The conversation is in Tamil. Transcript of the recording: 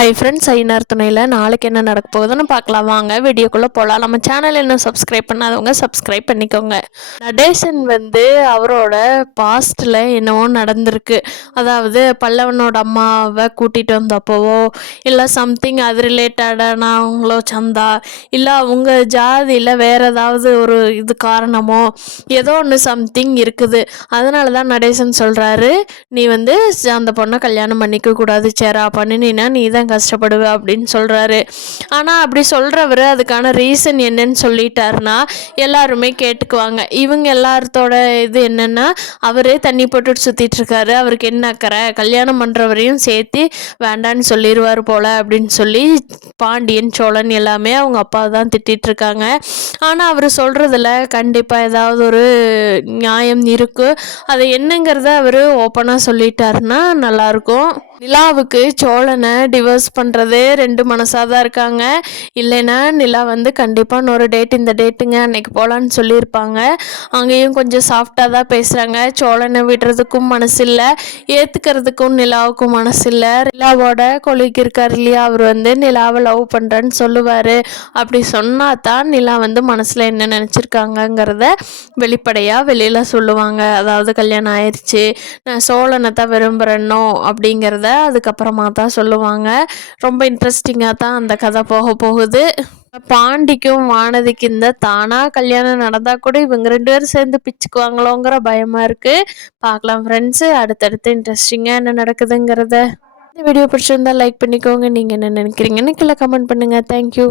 ஹாய் ஃப்ரெண்ட்ஸ், ஐநார் துணையில் நாளைக்கு என்ன நடக்க போகுதுன்னு பார்க்கலாம். வாங்க வீடியோக்குள்ளே போகலாம். நம்ம சேனல் இன்னும் சப்ஸ்கிரைப் பண்ணாதவங்க சப்ஸ்கிரைப் பண்ணிக்கோங்க. நடேசன் அவரோட பாஸ்ட்டில் என்னவோ நடந்திருக்கு. அதாவது பல்லவனோட அம்மாவை கூட்டிகிட்டு வந்தப்போவோ இல்லை சம்திங் அது ரிலேட்டடானவங்களோ சந்தா இல்லை அவங்க ஜாதியில் வேறு ஏதாவது ஒரு இது காரணமோ ஏதோ ஒன்று சம்திங் இருக்குது. அதனால தான் நடேசன் சொல்கிறாரு, நீ அந்த பொண்ணை கல்யாணம் பண்ணிக்க கூடாது, சேரா பண்ணினா நீ தான் கஷ்டப்படுவ அப்படின்னு சொல்கிறாரு. ஆனால் அப்படி சொல்கிறவர் அதுக்கான ரீசன் என்னன்னு சொல்லிட்டாருன்னா எல்லாருமே கேட்டுக்குவாங்க. இவங்க எல்லாத்தோட இது என்னென்னா, அவரே தண்ணி போட்டுட்டு சுற்றிட்டு இருக்காரு, அவருக்கு என்ன அக்கறை, கல்யாணம் பண்ணுறவரையும் சேர்த்து வேண்டான்னு சொல்லிடுவார் போல் அப்படின்னு சொல்லி பாண்டியன் சோழன் எல்லாமே அவங்க அப்பா தான் திட்டிருக்காங்க. ஆனால் அவர் சொல்கிறதுல கண்டிப்பாக ஏதாவது ஒரு நியாயம் இருக்குது. அது என்னங்கிறத அவர் ஓப்பனாக சொல்லிட்டாருன்னா நல்லாயிருக்கும். நிலாவுக்கு சோழனை டிவோர்ஸ் பண்ணுறது ரெண்டு மனசாக தான் இருக்காங்க. இல்லைன்னா நிலா கண்டிப்பாக இன்னொரு டேட், இந்த டேட்டுங்க அன்னைக்கு போகலான்னு சொல்லியிருப்பாங்க. அங்கேயும் கொஞ்சம் சாஃப்டாக தான் பேசுகிறாங்க. சோழனை விடுறதுக்கும் மனசு இல்லை, ஏற்றுக்கிறதுக்கும் நிலாவுக்கும் மனசு இல்லை. நிலாவோட கொலிக்கு இருக்கார் இல்லையா, அவர் நிலாவை லவ் பண்ணுறேன்னு சொல்லுவார். அப்படி சொன்னால் தான் நிலா மனசில் என்ன நினச்சிருக்காங்கங்கிறத வெளிப்படையாக வெளியில் சொல்லுவாங்க. அதாவது கல்யாணம் ஆயிடுச்சு, நான் சோழனை தான் விரும்புகிறேன்னோ அப்படிங்கிறத அதுக்கப்புறமா தான் சொல்லுவாங்க. ரொம்ப இன்ட்ரெஸ்டிங்காக தான் அந்த கதை போக போகுது. பாண்டிக்கும் வானதிக்கு இந்த தானாக கல்யாணம் நடந்தால் கூட இவங்க ரெண்டு பேரும் சேர்ந்து பிச்சுக்குவாங்களோங்கிற பயமாக இருக்குது. பார்க்கலாம் ஃப்ரெண்ட்ஸு, அடுத்தடுத்து இன்ட்ரெஸ்டிங்காக என்ன நடக்குதுங்கிறத. இந்த வீடியோ பிடிச்சிருந்தா லைக் பண்ணிக்கோங்க. நீங்கள் என்ன நினைக்கிறீங்கன்னு கீழே கமெண்ட் பண்ணுங்கள். தேங்க்யூ.